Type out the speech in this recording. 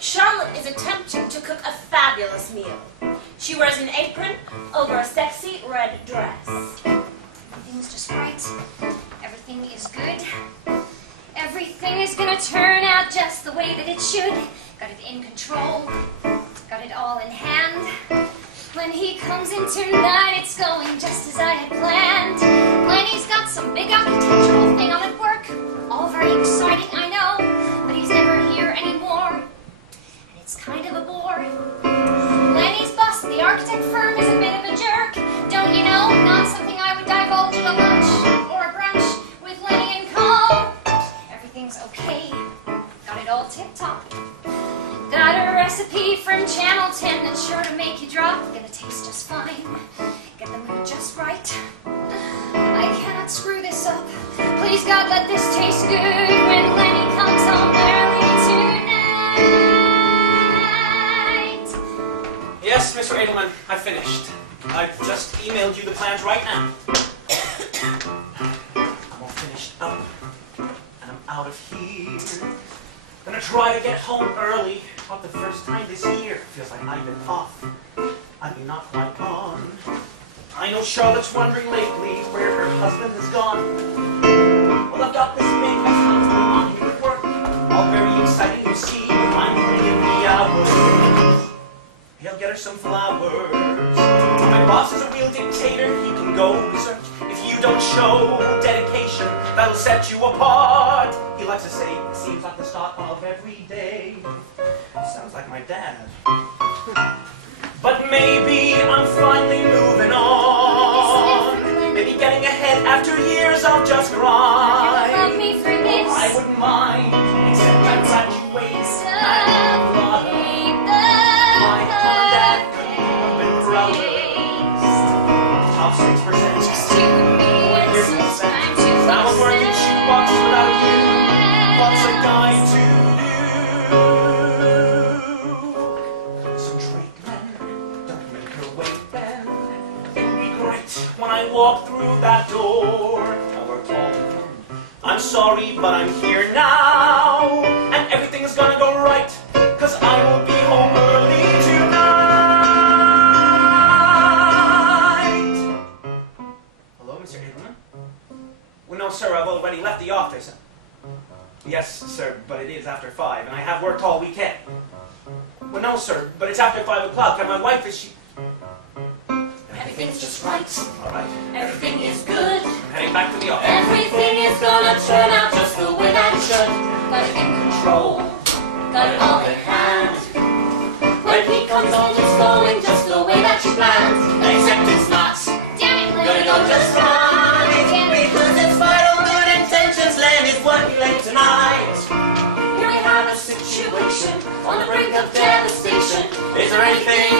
Charlotte is attempting to cook a fabulous meal. She wears an apron over a sexy red dress. Everything's just right. Everything is good. Everything is gonna turn out just the way that it should. Got it in control. Got it all in hand. When he comes in tonight, it's going just as I had planned. Lenny's got some big architectural thing on at work. All very exciting, I know, but he's never here anymore. And it's kind of a bore. Lenny's boss at the architect firm is a bit of a jerk. Don't you know? Not something I would divulge at a lunch or a brunch with Lenny and Co. Everything's okay. Got it all tip-top. Got a recipe from Channel 10 that's sure to make you drop. Gonna taste just fine. Get the mood just right. I cannot screw this up. Please God, let this taste good when Lenny comes home early tonight. Yes, Mr. Edelman, I finished. I've just emailed you the plans right now. I'm all finished up, and I'm out of here. Gonna try to get home early, about the first time this year. Feels like I've been off. I mean, not quite on. I know Charlotte's wondering lately where her husband has gone. Well, I've got this big account going on here at work. All very exciting, you see, but I'm bringing the hours. He'll get her some flowers. My boss is a real dictator, he can go berserk. If you don't show dedication, that'll set you apart. He likes to say, it seems like the start of every day. Sounds like my dad. But maybe I'm finally moving on. Maybe getting ahead after years of just grind. Love me for this. I wouldn't mind, except I graduate. My mom and dad couldn't have been prouder. Top 6%. Now I'm working shoebox without you. What's a guy to do? So trade men, don't make her wait then. It'll be great when I walk through that door. I worked all the time. I'm sorry, but I'm here now. And everything's gonna go right, 'cause I will be home early tonight. Hello, Mr. Edelman? Well, no, sir, I've already left the office. Yes, sir, but it is after 5, and I have worked all weekend. Well, no, sir, but it's after 5 o'clock, and my wife is... Everything's just right. All right, Everything is good. I'm heading back to the office. Everything is gonna turn out just the way that it should. Got it in control. Got it all in hand. When he comes home, it's going just the way that you planned. Except it's not. Damn it, Gonna Lenny. go just right. Damn it. Because despite all good intentions, Len is working late tonight. Here we have a situation on the brink of devastation. Is there anything